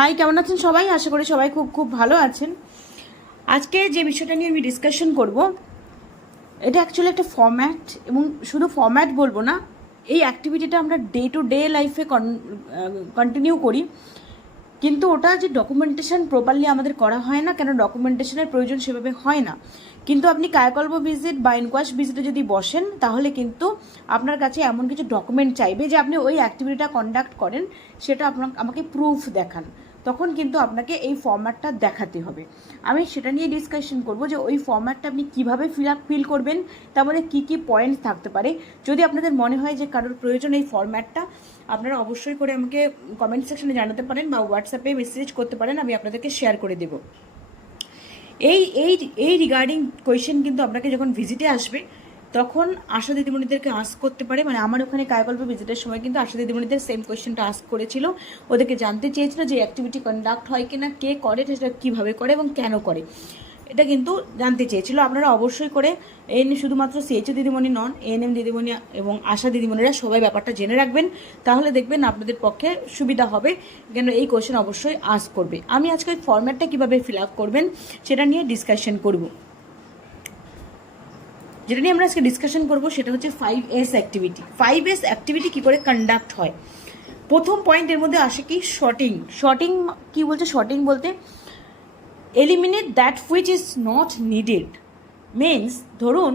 High, কেমন আছেন সবাই? আশা করি সবাই খুব খুব ভালো আছেন। আজকে যে বিষয়টা নিয়ে আমি ডিসকাশন করব, এটা অ্যাকচুয়ালি একটা ফরম্যাট, এবং শুধু ফরম্যাট বলবো না, এই অ্যাক্টিভিটিটা আমরা ডে টু ডে লাইফে কন্টিনিউ করি, কিন্তু ওটা যে ডকুমেন্টেশন প্রপারলি আমাদের করা হয় না। কেন ডকুমেন্টেশনের প্রয়োজন সেভাবে হয় না, কিন্তু আপনি কায়াকল্প ভিজিট বা ইনকোয়াশ ভিজিটে যদি বসেন, তাহলে কিন্তু আপনার কাছে এমন কিছু ডকুমেন্ট চাইবে যে আপনি ওই অ্যাক্টিভিটিটা কন্ডাক্ট করেন, সেটা আমাকে প্রুফ দেখান। তখন কিন্তু আপনাকে এই ফর্ম্যাটটা দেখাতে হবে। আমি সেটা নিয়ে ডিসকাশন করব যে ওই ফর্ম্যাটটা আপনি কীভাবে ফিল করবেন, তার মধ্যে কী কী পয়েন্ট থাকতে পারে। যদি আপনাদের মনে হয় যে কারোর প্রয়োজন এই ফর্ম্যাটটা, আপনারা অবশ্যই করে আমাকে কমেন্ট সেকশনে জানাতে পারেন বা হোয়াটসঅ্যাপে মেসেজ করতে পারেন, আমি আপনাদেরকে শেয়ার করে দেবো। এই এই এই রিগার্ডিং কোয়েশ্চেন কিন্তু আপনাকে যখন ভিজিটে আসবে, তখন আশা দিদিমণিদেরকে আস্ক করতে পারে। মানে আমার ওখানে কায়াকল্প ভিজিটের সময় কিন্তু আশা দিদিমণিদের সেম কোয়েশ্চেনটা আস্ক করেছিল। ওদেরকে জানতে চেয়েছিল যে অ্যাক্টিভিটি কন্ডাক্ট হয় কিনা, কে করে, সেটা কীভাবে করে এবং কেন করে, এটা কিন্তু জানতে চেয়েছিল। আপনারা অবশ্যই করে শুধুমাত্র সিএইচও দিদিমণি নন, এএনএম দিদিমণি এবং আশা দিদিমণিরা সবাই ব্যাপারটা জেনে রাখবেন, তাহলে দেখবেন আপনাদের পক্ষে সুবিধা হবে। কেন এই কোয়েশ্চেন অবশ্যই আস্ক করবে। আমি আজকে ফরম্যাটটা কীভাবে ফিল আপ করবেন সেটা নিয়ে ডিসকাশন করব। যেটা নিয়ে আমরা আজকে ডিসকাশন করবো সেটা হচ্ছে 5S অ্যাক্টিভিটি। 5S অ্যাক্টিভিটি কী করে কন্ডাক্ট হয়। প্রথম পয়েন্টের মধ্যে আসে কি শর্টিং। শর্টিং কী বলছে? শর্টিং বলতে eliminate that which is not needed. Means ধরুন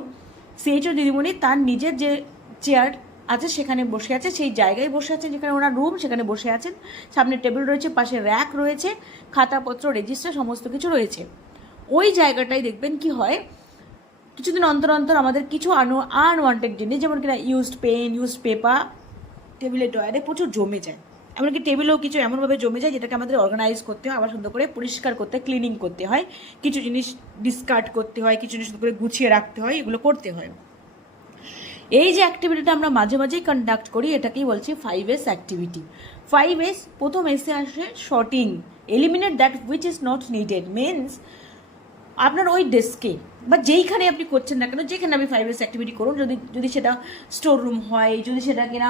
সিএইচও দিদিমণি তার নিজের যে চেয়ার আছে সেখানে বসে আছে, সেই জায়গায় বসে আছেন যেখানে ওনার রুম, সেখানে বসে আছেন। সামনে টেবিল রয়েছে, পাশে র্যাক রয়েছে, খাতাপত্র, রেজিস্টার সমস্ত কিছু রয়েছে। ওই জায়গাটায় দেখবেন কি হয়, কিছুদিন অন্তর অন্তর আমাদের কিছু আনওয়ান্টেড জিনিস, যেমন কিনা ইউজড পেন, ইউজড পেপার টেবিলের ডয়ারে প্রচুর জমে যায়। এমনকি টেবিলেও কিছু এমনভাবে জমে যায় যেটাকে আমাদের অর্গানাইজ করতে হয়, আবার সুন্দর করে পরিষ্কার করতে, ক্লিনিং করতে হয়, কিছু জিনিস ডিসকার্ড করতে হয়, কিছু জিনিস সুন্দর করে গুছিয়ে রাখতে হয়, এগুলো করতে হয়। এই যে অ্যাক্টিভিটিটা আমরা মাঝে মাঝেই কন্ডাক্ট করি, এটাকেই বলছি 5S অ্যাক্টিভিটি। 5S প্রথম এসে আসে sorting. Eliminate that which is not needed means আপনার ওই ডেস্কে বা যেইখানে আপনি করছেন না কেন, যেখানে আপনি 5S অ্যাক্টিভিটি করুন, যদি সেটা স্টোর রুম হয়, যদি সেটা কিনা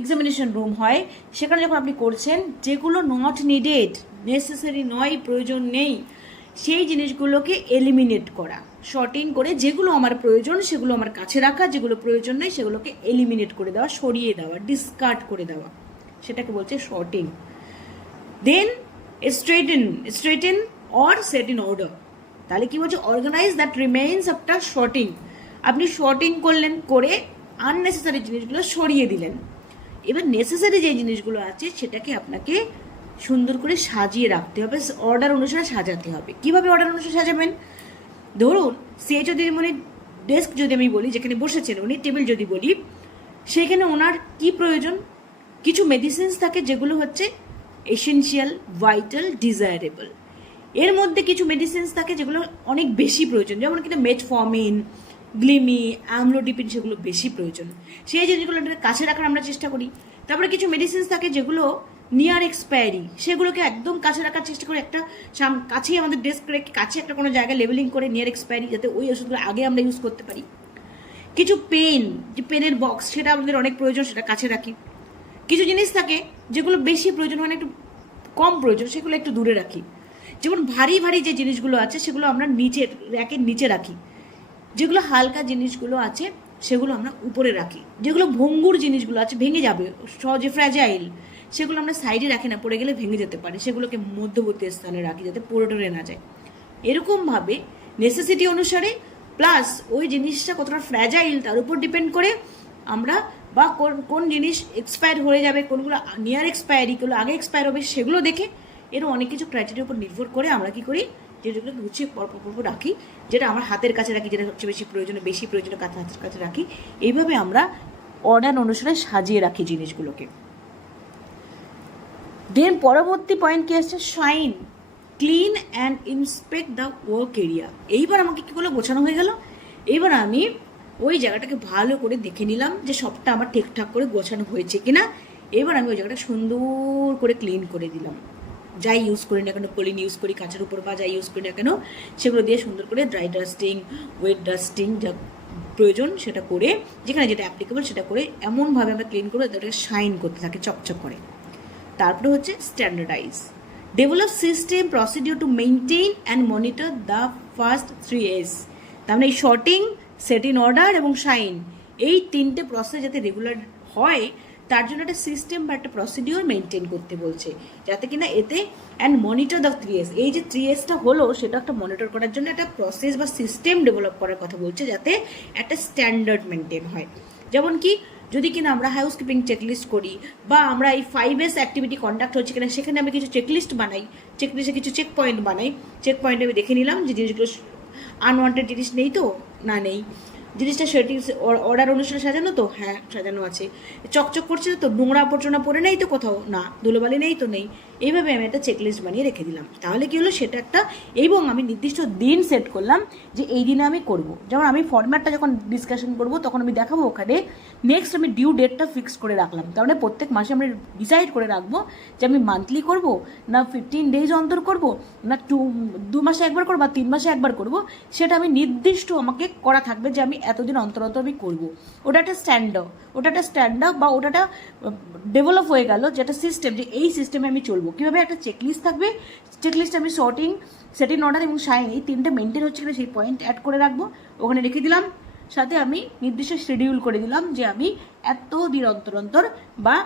এক্সামিনেশন রুম হয়, সেখানে যখন আপনি করছেন, যেগুলো নট নিডেড, নেসেসারি নয়, প্রয়োজন নেই, সেই জিনিসগুলোকে এলিমিনেট করা। শর্টিং করে যেগুলো আমার প্রয়োজন সেগুলো আমার কাছে রাখা, যেগুলো প্রয়োজন নেই সেগুলোকে এলিমিনেট করে দেওয়া, সরিয়ে দেওয়া, ডিসকার্ড করে দেওয়া, সেটাকে বলছে sorting. Then straighten or set in order. তাহলে কি বলছে? Organize that remains after sorting. আপনি শর্টিং করলেন, করে আননেসেসারি জিনিসগুলো সরিয়ে দিলেন। এবার নেসেসারি যে জিনিসগুলো আছে সেটাকে আপনাকে সুন্দর করে সাজিয়ে রাখতে হবে, অর্ডার অনুসারে সাজাতে হবে। কীভাবে অর্ডার অনুসারে সাজাবেন? ধরুন সিএইচও দিদিমণির ডেস্ক যদি আমি বলি, যেখানে বসেছেন উনি, টেবিল যদি বলি, সেখানে ওনার কি প্রয়োজন? কিছু মেডিসিনস থাকে যেগুলো হচ্ছে এসেনশিয়াল, ভাইটাল, ডিজায়ারেবল। এর মধ্যে কিছু মেডিসিনস থাকে যেগুলো অনেক বেশি প্রয়োজন, যেমন কিনা মেটফর্মিন, গ্লিমি, অ্যামলোডিপিন, সেগুলো বেশি প্রয়োজন। সেই জিনিসগুলো কাছে রাখার আমরা চেষ্টা করি। তারপরে কিছু মেডিসিনস থাকে যেগুলো নিয়ার এক্সপায়ারি, সেগুলোকে একদম কাছে রাখার চেষ্টা করি। একটা কাছেই আমাদের ডেস্ক রেখে কাছে একটা কোনো জায়গায় লেবেলিং করে নিয়ার এক্সপায়ারি, যাতে ওই ওষুধগুলো আগে আমরা ইউজ করতে পারি। কিছু পেন, যে পেনের বক্স, সেটা আমাদের অনেক প্রয়োজন, সেটা কাছে রাখি। কিছু জিনিস থাকে যেগুলো বেশি প্রয়োজন হয় না, একটু কম প্রয়োজন, সেগুলো একটু দূরে রাখি। যেমন ভারী ভারী যে জিনিসগুলো আছে সেগুলো আমরা নিচের র্যাকের নিচে রাখি। যেগুলো হালকা জিনিসগুলো আছে সেগুলো আমরা উপরে রাখি। যেগুলো ভঙ্গুর জিনিসগুলো আছে, ভেঙে যাবে সহজে, ফ্র্যাজাইল, সেগুলো আমরা সাইডে রাখি না, পড়ে গেলে ভেঙে যেতে পারে, সেগুলোকে মধ্যবর্তী স্থানে রাখি যাতে পড়ে টরে না যায়। এরকমভাবে নেসেসিটি অনুসারে প্লাস ওই জিনিসটা কতটা ফ্র্যাজাইল তার উপর ডিপেন্ড করে আমরা, বা কোন জিনিস এক্সপায়ার হয়ে যাবে, কোনগুলো নিয়ার এক্সপায়ারি, কোনগুলো আগে এক্সপায়ার হবে, সেগুলো দেখে এরও অনেক কিছু ক্রাইটেরিয়ার উপর নির্ভর করে আমরা কী করি, যেগুলো গুছিয়ে পরপর রাখি, যেটা আমার হাতের কাছে রাখি, যেটা সবচেয়ে বেশি প্রয়োজনে হাতের কাছে রাখি। এইভাবে আমরা অর্ডার অনুসারে সাজিয়ে রাখি জিনিসগুলোকে। দেন পরবর্তী পয়েন্ট কি আসছে? Shine, clean and inspect the work area. এইবার আমাকে কী করলো? গোছানো হয়ে গেল। এবার আমি ওই জায়গাটাকে ভালো করে দেখে নিলাম যে সবটা আমার ঠিকঠাক করে গোছানো হয়েছে কিনা। এবার আমি ওই জায়গাটা সুন্দর করে ক্লিন করে দিলাম। যাই ইউজ করি না কেন, পলিন ইউজ করি কাঁচের উপর বা যাই ইউজ করি না কেন, সেগুলো দিয়ে সুন্দর করে ড্রাই ডাস্টিং, ওয়েট ডাস্টিং, যা প্রয়োজন সেটা করে, যেখানে যেটা অ্যাপ্লিকেবল সেটা করে এমনভাবে আমরা ক্লিন করে ওটাকে শাইন করতে থাকে, চকচক করে। তারপরে হচ্ছে standardise. Develop system procedure to maintain and monitor the first 3 A's। তার মানে এই শর্টিং, সেট ইন অর্ডার এবং শাইন, এই তিনটে প্রসেস যাতে রেগুলার হয় তার জন্য একটা সিস্টেম বা একটা প্রসিডিওর মেনটেন করতে বলছে, যাতে কিনা এতে অ্যান্ড মনিটর দ্য 3 A's, এই যে 3 A'টা হলো সেটা একটা মনিটর করার জন্য একটা প্রসেস বা সিস্টেম ডেভেলপ করার কথা বলছে, যাতে একটা স্ট্যান্ডার্ড মেনটেন হয়। যেমন কি যদি কিনা আমরা হাউসকিপিং চেকলিস্ট করি বা আমরা এই 5S অ্যাক্টিভিটি কন্ডাক্ট হচ্ছে কিনা সেখানে আমি কিছু চেকলিস্ট বানাই, চেকলিস্টে কিছু চেক পয়েন্ট বানাই, চেক পয়েন্টে আমি দেখে নিলাম যে জিনিসগুলো আনওয়ান্টেড জিনিস নেই তো না নেই, জিনিসটা সেটিং অর্ডার অনুসারে সাজানো তো হ্যাঁ সাজানো আছে, চকচক করছে তো, নোংরা আবর্জনা পড়ে নেই তো কোথাও না, ধুলোবালি নেই তো নেই, এইভাবে আমি একটা চেকলিস্ট বানিয়ে রেখে দিলাম। তাহলে কি হলো সেটা একটা, এবং আমি নির্দিষ্ট দিন সেট করলাম যে এই দিনে আমি করব। যেমন আমি ফরম্যাটটা যখন ডিসকাশন করব তখন আমি দেখাবো ওখানে, নেক্সট আমি ডিউ ডেটটা ফিক্স করে রাখলাম। তার মানে প্রত্যেক মাসে আমি ডিসাইড করে রাখবো যে আমি মান্থলি করব না 15 ডেজ অন্তর করব না 2 মাসে একবার করবো বা 3 মাসে একবার করব, সেটা আমি নির্দিষ্ট আমাকে করা থাকবে যে আমি এতদিন অন্তর অন্তর আমি করবো। ওটা একটা স্ট্যান্ডার্ড বা ওটা ডেভেলপ হয়ে গেল যেটা সিস্টেম, যে এই সিস্টেমে আমি চলবো। কীভাবে একটা চেকলিস্ট থাকবে, চেকলিস্টে আমি শর্টিং, সেট ইন অর্ডার এবং শাইন এই তিনটে মেনটেন হচ্ছে কিনা সেই পয়েন্ট অ্যাড করে রাখবো, ওখানে রেখে দিলাম। সাথে আমি নির্দিষ্ট শিডিউল করে দিলাম যে আমি এত দিন অন্তর অন্তর বা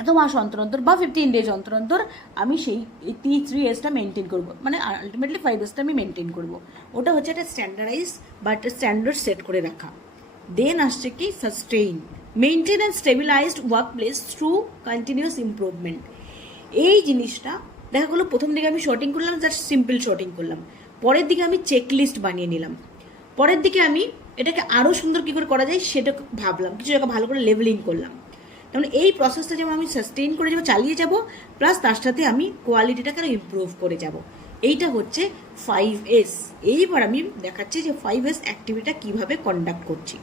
এত মাস অন্তর অন্তর বা 15 ডেজ অন্তর অন্তর আমি সেই 3Sটা মেনটেন করবো, মানে আলটিমেটলি 5Sটা আমি মেনটেন করবো। ওটা হচ্ছে একটা স্ট্যান্ডার্ডাইজ বা একটা স্ট্যান্ডার্ড সেট করে রাখা। দেন আসছে কি sustain, maintain and stabilised work place through continuous improvement. এই জিনিসটা দেখা গেলো প্রথম দিকে আমি শর্টিং করলাম, জাস্ট সিম্পল শর্টিং করলাম, পরের দিকে আমি চেকলিস্ট বানিয়ে নিলাম, পরের দিকে আমি এটাকে আরও সুন্দর কী করে করা যায় সেটা ভাবলাম, কিছু জায়গা ভালো করে লেভেলিং করলাম। তাহলে এই প্রসেসটা যেমন আমি সাস্টেইন করে যাবো, চালিয়ে যাব, প্লাস তার সাথে আমি কোয়ালিটিটাকে আরও ইমপ্রুভ করে যাব। এইটা হচ্ছে 5S। এইবার আমি দেখাচ্ছি যে 5S অ্যাক্টিভিটিটা কীভাবে কন্ডাক্ট করছি।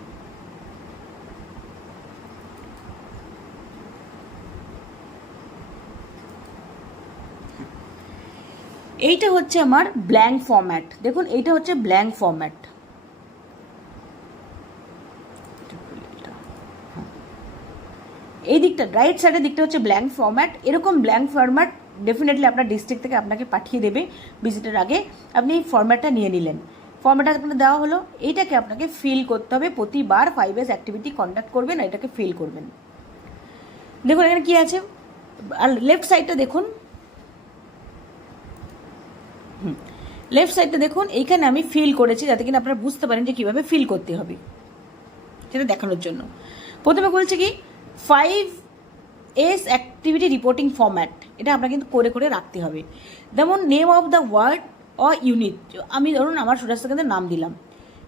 এইটা হচ্ছে আমার ব্ল্যাঙ্ক ফরম্যাট। দেখুন এইটা হচ্ছে ব্ল্যাঙ্ক ফরম্যাট। এই দিকটা রাইট সাইডের দিকটা হচ্ছে ব্ল্যাঙ্ক ফরম্যাট। এরকম ব্ল্যাঙ্ক ফরম্যাট ডেফিনেটলি আপনার ডিস্ট্রিক্ট থেকে আপনাকে পাঠিয়ে দেবে ভিজিটের আগে। আপনি এই ফরম্যাটটা নিয়ে নিলেন, ফরম্যাটটা আপনাকে দেওয়া হলো, এইটাকে আপনাকে ফিল করতে হবে। প্রতিবার 5S অ্যাক্টিভিটি কন্ডাক্ট করবেন, এটাকে ফিল করবেন। দেখুন এখানে কী আছে, আর লেফট সাইডটা দেখুন, লেফট সাইডটা দেখুন, এইখানে আমি ফিল করেছি যাতে কিনা আপনারা বুঝতে পারেন যে কীভাবে ফিল করতে হবে সেটা দেখানোর জন্য। প্রথমে বলছে কি 5S অ্যাক্টিভিটি রিপোর্টিং ফরম্যাট, এটা আপনার কিন্তু করে করে রাখতে হবে। যেমন name of the word or unit, আমি ধরুন আমার সুরাজ সেকেন্ডের নাম দিলাম।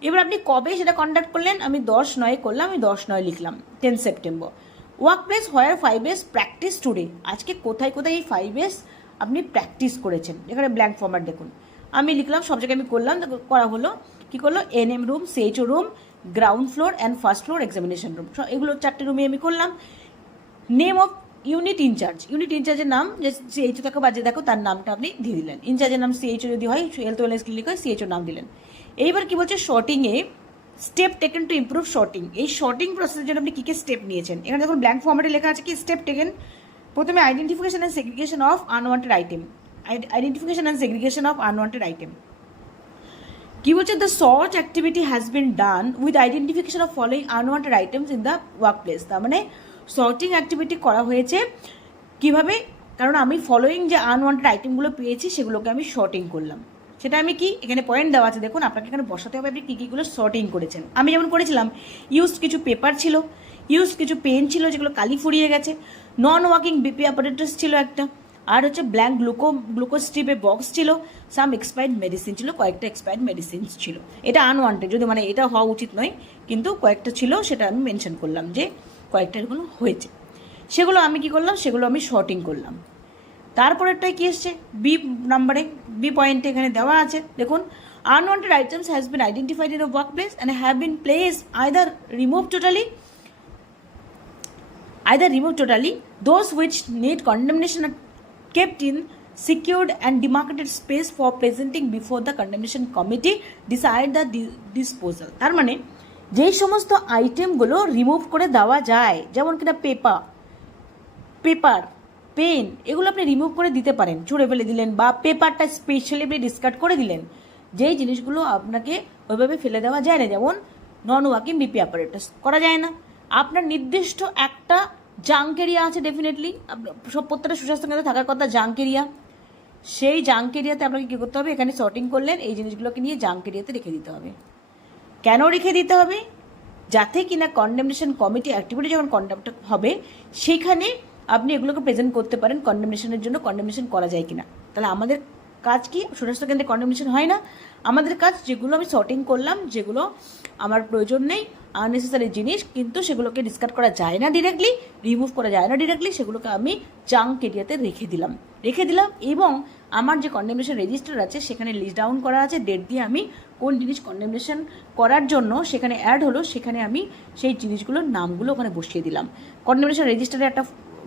এবার আপনি কবে সেটা কন্ডাক্ট করলেন, আমি 10/9 করলাম, আমি 10/9 লিখলাম, 10 September. Work place where 5S practice today, আজকে কোথায় কোথায় এই 5S আপনি প্র্যাকটিস করেছেন, এখানে ব্ল্যাঙ্ক ফরম্যাট দেখুন আমি লিখলাম, সব জায়গায় আমি করলাম, করা হলো কী করলো, NM room, CHO room, ground floor and first floor examination room, এগুলো 4টে রুমে আমি করলাম। Name of unit incharge, unit ইনচার্জের নাম যে CHO থাকো বা যে দেখো তার নামটা আপনি দিয়ে দিলেন। ইনচার্জের নাম CHO যদি হয়, হেলথ ওয়েলনেস ক্লিনিক হয়, CHO নাম দিলেন। এইবার কি বলছে, শর্টিংয়ে step taken to improve sorting, এই শর্টিং প্রসেসের জন্য আপনি কী কী স্টেপ নিয়েছেন। এখানে দেখুন ব্ল্যাঙ্ক ফর্মেটে লেখা আছে কি স্টেপ টেকেন। প্রথমে identification and segregation of unwanted item, identification and segregation of unwanted item. কি বলছে, the search activity has been done with identification of following unwanted items in the work place. তার মানে sorting activity করা হয়েছে কিভাবে, কারণ আমি ফলোয়িং যে আনওয়ান্টেড আইটেমগুলো পেয়েছি সেগুলোকে আমি শর্টিং করলাম। সেটা আমি কি, এখানে পয়েন্ট দেওয়া আছে দেখুন, আপনাকে এখানে বসাতে হবে আপনি কী কীগুলো শর্টিং করেছেন। আমি যেমন করেছিলাম, ইউজ কিছু পেপার ছিল, ইউজ কিছু পেন ছিল যেগুলো কালি ফুরিয়ে গেছে, নন ওয়ার্কিং বিপি অপারেটর্স ছিল একটা, আর হচ্ছে ব্ল্যাঙ্ক গ্লুকোজ স্ট্রিপের বক্স ছিল, সাম এক্সপায়ার্ড মেডিসিন ছিল, কয়েকটা এক্সপায়ার্ড মেডিসিনস ছিল। এটা আনওয়ান্টেড, যদি মানে এটা হওয়া উচিত নয়, কিন্তু কয়েকটা ছিল, সেটা আমি মেনশন করলাম যে কয়েকটা এগুলো হয়েছে, সেগুলো আমি কি করলাম, সেগুলো আমি শর্টিং করলাম। তারপরেরটাই কি এসছে, বি নাম্বারে, বি পয়েন্টে এখানে দেওয়া আছে দেখুন, unwanted items has been identified in the work place and have been place either remove totally, those which need condemnation are kept in secured and demarcated space for presenting before the condemnation committee decide the disposal। তার মানে যেই সমস্ত আইটেমগুলো remove করে দেওয়া যায়, যেমন কিনা পেপার, পেন, এগুলো আপনি রিমুভ করে দিতে পারেন, ছুঁড়ে ফেলে দিলেন, বা পেপারটা স্পেশালি আপনি ডিসকার্ড করে দিলেন। যেই জিনিসগুলো আপনাকে ওইভাবে ফেলে দেওয়া যায় না, যেমন নন ওয়ার্কিং বিপি অ্যাপারেটাস করা যায় না। আপনার নির্দিষ্ট একটা জাঙ্ক এরিয়া আছে, ডেফিনেটলি সব প্রত্যেকটা সুস্বাস্থ্য কেন্দ্রে থাকার কথা জাঙ্ক এরিয়া। সেই জাঙ্ক এরিয়াতে আপনাকে কী করতে হবে, এখানে সর্টিং করলেন, এই জিনিসগুলোকে নিয়ে জাঙ্ক এরিয়াতে রেখে দিতে হবে। কেন রেখে দিতে হবে? যাতে কিনা কন্ডেমনেশন কমিটি অ্যাক্টিভিটি যখন কন্ডাক্ট হবে সেখানে আপনি এগুলোকে প্রেজেন্ট করতে পারেন কন্ডেমনেশনের জন্য, কন্ডেমনেশন করা যায় কিনা। তাহলে আমাদের কাজ কি? সুস্বাস্থ্য কেন্দ্রে কন্ডেমনেশন হয় না, আমাদের কাজ যেগুলো আমি সর্টিং করলাম, যেগুলো আমার প্রয়োজন নেই, আননেসেসারি জিনিস, কিন্তু সেগুলোকে ডিসকার্ড করা যায় না ডিরেক্টলি, রিমুভ করা যায় না ডিরেক্টলি, সেগুলোকে আমি জাঙ্ক এরিয়াতে রেখে দিলাম এবং আমার যে কন্ডেমনেশন রেজিস্টার আছে সেখানে লিস্ট ডাউন করা আছে, ডেট দিয়ে আমি কোন জিনিস কন্ডেমনেশন করার জন্য সেখানে অ্যাড হলো, সেখানে আমি সেই জিনিসগুলোর নামগুলো ওখানে বসিয়ে দিলাম। কন্ডেমনেশন রেজিস্টারে একটা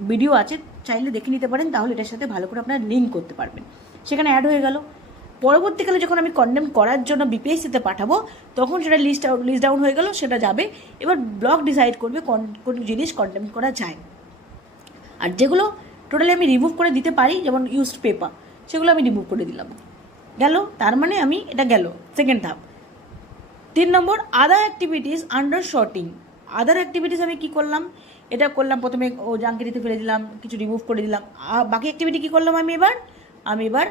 ভিডিও আছে, চাইলে দেখে নিতে পারেন, তাহলে এটার সাথে ভালো করে আপনারা লিঙ্ক করতে পারবেন। সেখানে অ্যাড হয়ে গেল। পরবর্তীকালে যখন আমি কন্ডেম করার জন্য বিপিএসসিতে পাঠাবো তখন সেটা লিস্ট ডাউন হয়ে গেল, সেটা যাবে। এবার ব্লক ডিসাইড করবে কোন জিনিস কন্ডেম করা যায়, আর যেগুলো টোটালি আমি রিমুভ করে দিতে পারি, যেমন ইউজড পেপার, সেগুলো আমি রিমুভ করে দিলাম। গেল, তার মানে আমি এটা গেল সেকেন্ড ধাপ। 3 number, other activities under sorting. Other activities আমি কী করলাম? এটা করলাম, প্রথমে ও জাঙ্কেরিতে ফেলে দিলাম, কিছু রিমুভ করে দিলাম। বাকি অ্যাক্টিভিটি কী করলাম আমি এবার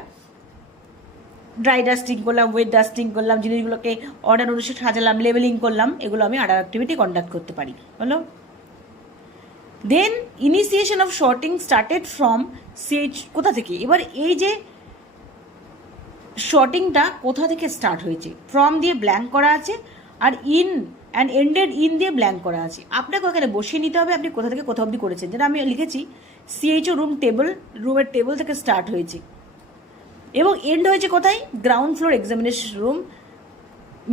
ড্রাই ডাস্টিং করলাম, ওয়েট ডাস্টিং করলাম, জিনিসগুলোকে অর্ডার অনুসারে সাজালাম, লেবেলিং করলাম, এগুলো আমি আদার অ্যাক্টিভিটি কন্ডাক্ট করতে পারি। হলো। Then initiation of sorting started from CH. কোথা থেকে? এবার এই যে শর্টিংটা কোথা থেকে স্টার্ট হয়েছে, ফ্রম দিয়ে ব্ল্যাঙ্ক করা আছে, আর ইন অ্যান্ড এন্ডেড ইন দিয়ে ব্ল্যাঙ্ক করা আছে। আপনাকে ওখানে বসিয়ে নিতে হবে আপনি কোথা থেকে কোথা অবধি করেছেন। যেটা আমি লিখেছি, সিএইচও রুমের টেবিল থেকে স্টার্ট হয়েছে এবং এন্ড হয়েছে কোথায়? Ground floor examination room,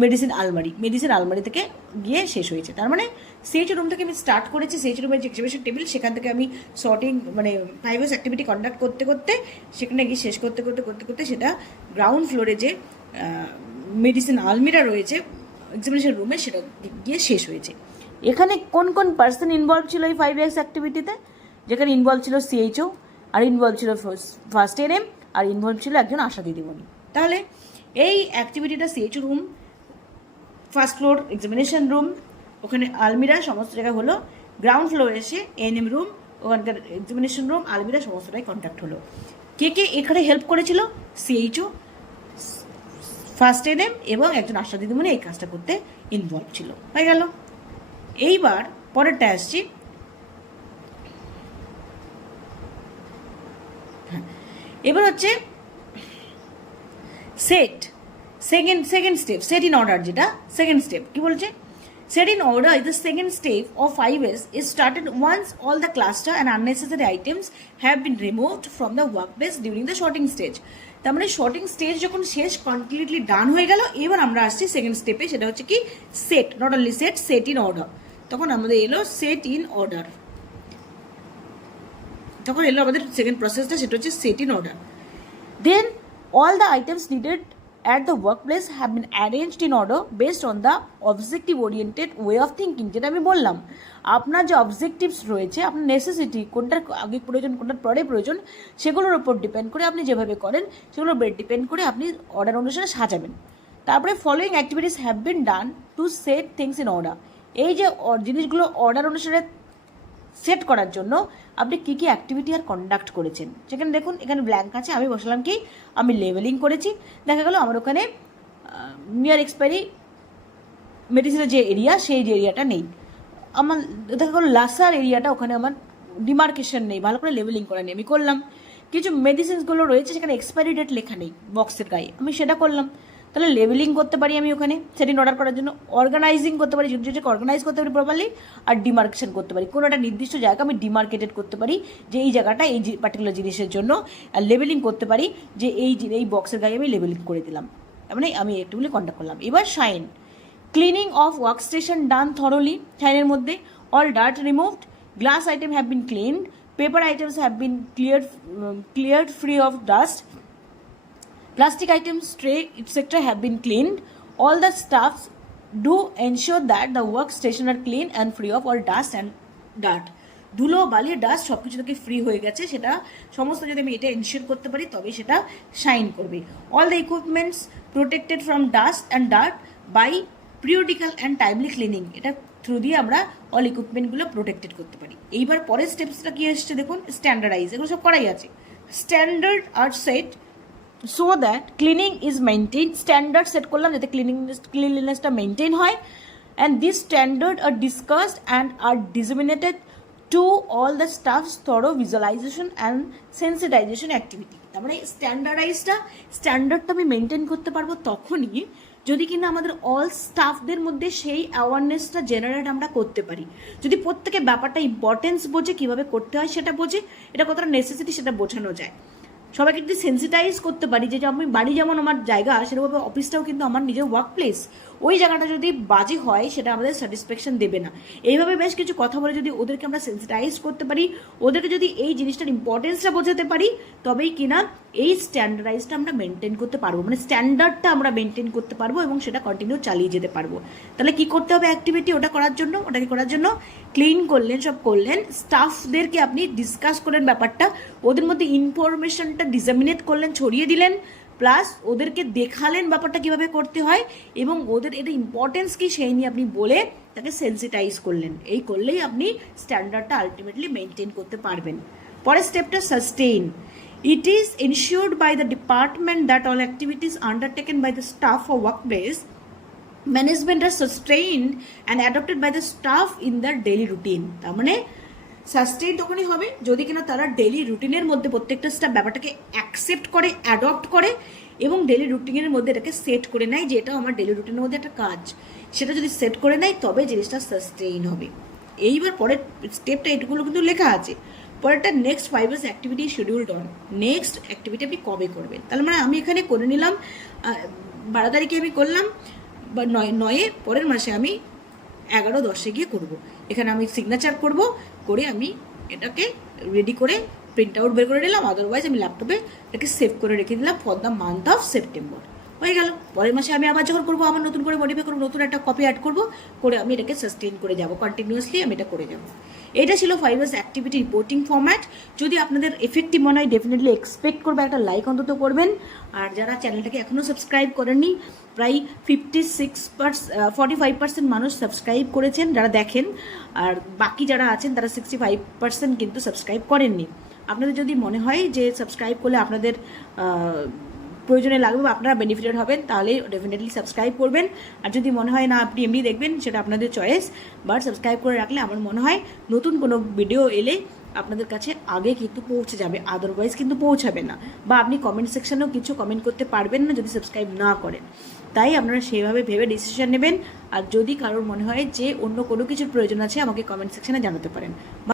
medicine আলমারি থেকে গিয়ে শেষ হয়েছে। তার মানে সিএইচ রুম থেকে আমি স্টার্ট করেছি, সিএইচ রুমের যে এক্সিবিশন টেবিল, সেখান থেকে আমি শর্টিং মানে 5S অ্যাক্টিভিটি কন্ডাক্ট করতে সেখানে গিয়ে শেষ করতে সেটা গ্রাউন্ড ফ্লোরে যে মেডিসিন আলমিরা রয়েছে এক্সামিনেশন রুমে, সেটা গিয়ে শেষ হয়েছে। এখানে কোন কোন পার্সন ইনভলভ ছিল এই 5S অ্যাক্টিভিটিতে? যেখানে ইনভলভ ছিল সিএইচও, আর ইনভলভ ছিল ফার্স্ট এনএম, আর ইনভলভ ছিল একজন আশা দিদিমণি। তাহলে এই অ্যাক্টিভিটিটা CHO room, first floor examination room, ওখানে আলমিরা, সমস্ত জায়গা হলো। গ্রাউন্ড ফ্লোর এসে এএনএম রুম, ওখানকার এক্সামিনেশন রুম, আলমিরা, সমস্তটাই কন্ট্যাক্ট হলো। কে এখানে হেল্প করেছিল? সিএইচও, ফার্স্ট এনএম এবং একজন আশা দিদিমণি এই কাজটা করতে ইনভলভ ছিল। হয়ে গেল। এইবার পরেরটা আসছি। এবার হচ্ছে second step, set in order, যেটা সেকেন্ড স্টেপ। কি বলছে? Set in order is the second step of 5S is started once all the cluster and unnecessary items have been removed from the workplace during the sorting stage. তার মানে sorting stage যখন শেষ, completely ডান হয়ে গেল, এবার আমরা আসছি second স্টেপে, সেটা হচ্ছে কি set, not only set in order. তখন আমাদের এলো সেট ইন অর্ডার, তখন এলো আমাদের সেকেন্ড প্রসেসটা, সেটা হচ্ছে set in order. Then all the items needed at the workplace have been arranged in order based on the objective oriented way of thinking। যেটা আমি বললাম, আপনার যে অবজেক্টিভস রয়েছে, আপনার নেসেসিটি, কোনটার আগে প্রয়োজন কোনটার পরে প্রয়োজন, সেগুলোর উপর ডিপেন্ড করে আপনি যেভাবে করেন, সেগুলোর উপর ডিপেন্ড করে আপনি অর্ডার অনুসারে সাজাবেন। তারপরে following activities have been done to set things in order. এই যে জিনিসগুলো অর্ডার অনুসারে সেট করার জন্য আপনি কী কী অ্যাক্টিভিটি আর কন্ডাক্ট করেছেন, সেখানে দেখুন এখানে ব্ল্যাঙ্ক আছে। আমি বসালাম কি, আমি লেভেলিং করেছি, দেখা গেল আমার ওখানে নিয়ার এক্সপায়ারি মেডিসিনের যে এরিয়া, সেই যে এরিয়াটা নেই। আমার দেখা গেলো লাসার এরিয়াটা, ওখানে আমার ডিমার্কেশন নেই, ভালো করে লেভেলিং করা নেই, আমি করলাম। কিছু মেডিসিনসগুলো রয়েছে সেখানে এক্সপায়ারি ডেট লেখা নেই বক্সের গায়ে, আমি সেটা করলাম। তাহলে লেবেলিং করতে পারি আমি ওখানে সেটিং অর্ডার করার জন্য, অর্গানাইজিং করতে পারি, যেটাকে অর্গানাইজ করতে পারি প্রপারলি, আর ডিমার্কেশন করতে পারি। কোনো একটা নির্দিষ্ট জায়গা আমি ডিমার্কেটেড করতে পারি যে এই জায়গাটা এই পার্টিকুলার জিনিসের জন্য, আর লেবেলিং করতে পারি যে এই বক্সের গায়ে আমি লেবেলিং করে দিলাম, মানে আমি একটুগুলি কন্ট্যাক্ট করলাম। এবার shine, cleaning of work station done thoroughly, সাইনের মধ্যে all dirt removed, glass item have been cleaned, paper items have been cleared free of dust, plastic items, tray, etc. have been cleaned. All the staffs do ensure that the workstation are clean and free of all dust and dirt. ধুলো বালি dust সব কিছু থেকে free হয়ে গেছে, সেটা সমস্ত যদি আমি এটা এনশিওর করতে পারি তবেই সেটা শাইন করবে। All the equipments protected from dust and dirt by periodical and timely cleaning, এটা থ্রু দিয়ে আমরা অল ইকুইপমেন্টগুলো প্রোটেক্টেড করতে পারি। এইবার পরের স্টেপসটা কি এসছে দেখুন, স্ট্যান্ডার্ডাইজ, এগুলো সব করাই আছে। Standard are set so that cleaning is maintain, standard set করলাম যাতে ক্লিনলিনেসটা মেনটেন হয়, and this standard are discussed and are disseminated to all the staffs through visualisation and sensitisation activity. তার মানে স্ট্যান্ডার্ডটা আমি মেনটেন করতে পারবো তখনই যদি কিনা আমাদের অল স্টাফদের মধ্যে সেই অ্যাওয়ারনেসটা জেনারেট আমরা করতে পারি, যদি প্রত্যেকে ব্যাপারটা ইম্পর্টেন্স বোঝে, কীভাবে করতে হয় সেটা বোঝে, এটা কতটা নেসেসিটি সেটা বোঝানো যায়, সবাইকে যদি সেন্সিটাইজ করতে পারি যে আমি বাড়ি যেমন আমার জায়গা সেরকমভাবে অফিসটাও কিন্তু আমার নিজের ওয়ার্ক প্লেস, ওই জায়গাটা যদি বাজে হয় সেটা আমাদের স্যাটিসফ্যাকশন দেবে না। এইভাবে বেশ কিছু কথা বলে যদি ওদেরকে আমরা সেন্সিটাইজ করতে পারি, ওদেরকে যদি এই জিনিসটার ইম্পর্টেন্সটা বোঝাতে পারি, তবেই কিনা এই স্ট্যান্ডার্ডাইজটা আমরা মেনটেন করতে পারবো, মানে স্ট্যান্ডার্ডটা আমরা মেনটেন করতে পারবো এবং সেটা কন্টিনিউ চালিয়ে যেতে পারবো। তাহলে কি করতে হবে অ্যাক্টিভিটি ওটাকে করার জন্য ক্লিন করলেন, সব করলেন, স্টাফদেরকে আপনি ডিসকাস করলেন ব্যাপারটা, ওদের মধ্যে ইনফরমেশনটা ডিসামিনেট করলেন, ছড়িয়ে দিলেন, প্লাস ওদেরকে দেখালেন ব্যাপারটা কীভাবে করতে হয় এবং ওদের এটা ইম্পর্টেন্স কী সেই নিয়ে আপনি বলে তাকে সেন্সিটাইজ করলেন। এই করলেই আপনি স্ট্যান্ডার্ডটা আলটিমেটলি মেনটেন করতে পারবেন। পরের স্টেপটা sustain. It is ensured by the department that all activities undertaken by the staff or workplace management are sustained and adopted by the staff in the daily routine. তার মানে সাস্টেইন তখনই হবে যদি কিনা তারা ডেইলি রুটিনের মধ্যে প্রত্যেকটা স্টাফ ব্যাপারটাকে অ্যাকসেপ্ট করে, অ্যাডপ্ট করে এবং ডেইলি রুটিনের মধ্যে এটাকে সেট করে নেয় যে এটাও আমার ডেইলি রুটিনের মধ্যে একটা কাজ, সেটা যদি সেট করে নেয় তবে জিনিসটা সাস্টেইন হবে। এইবার পরের স্টেপটা এটুকুলো কিন্তু লেখা আছে। পরেরটা next 5 years activity scheduled on, next activity আপনি কবে করবেন। তাহলে মানে আমি এখানে করে নিলাম 12 তারিখে আমি করলাম বা 9 পরের মাসে আমি 11-10 গিয়ে করব। এখানে আমি সিগনেচার করব, করে আমি এটাকে রেডি করে প্রিন্ট আউট বের করে নিলাম, আদারওয়াইজ আমি ল্যাপটপে এটাকে সেভ করে রেখে দিলাম for the month of September. হয়ে গেল। পরের মাসে আমি আবার যখন করবো আবার নতুন করে মডিফাই করবো, নতুন একটা কপি অ্যাড করবো, করে আমি এটাকে সাস্টেইন করে যাব, কন্টিনিউয়াসলি আমি এটা করে যাব। এটা ছিল 5 years অ্যাক্টিভিটি রিপোর্টিং ফরম্যাট। যদি আপনাদের এফেক্টিভ মনে হয় ডেফিনেটলি এক্সপেক্ট করবে একটা লাইক অন্তত করবেন। আর যারা চ্যানেলটাকে এখনও সাবস্ক্রাইব করেননি, প্রায় 45% মানুষ সাবস্ক্রাইব করেছেন যারা দেখেন, আর বাকি যারা আছেন তারা 65% কিন্তু সাবস্ক্রাইব করেননি। আপনাদের যদি মনে হয় যে সাবস্ক্রাইব করলে আপনাদের প্রয়োজনে লাগবে বা আপনারা বেনিফিটেড হবেন, তাহলে ডেফিনেটলি সাবস্ক্রাইব করবেন। আর যদি মনে হয় না আপনি এমনি দেখবেন, সেটা আপনাদের চয়েস, বাট সাবস্ক্রাইব করে রাখলে আমার মনে হয় নতুন কোনো ভিডিও এলে আপনাদের কাছে আগে কিন্তু পৌঁছে যাবে, আদারওয়াইজ কিন্তু পৌঁছাবে না, বা আপনি কমেন্ট সেকশনেও কিছু কমেন্ট করতে পারবেন না যদি সাবস্ক্রাইব না করেন। তাই আপনারা সেভাবে ভেবে ডিসিশন নেবেন। আর যদি কারোর মনে হয় যে অন্য কোনো কিছুর প্রয়োজন আছে, আমাকে কমেন্ট সেকশনে জানাতে পারেন।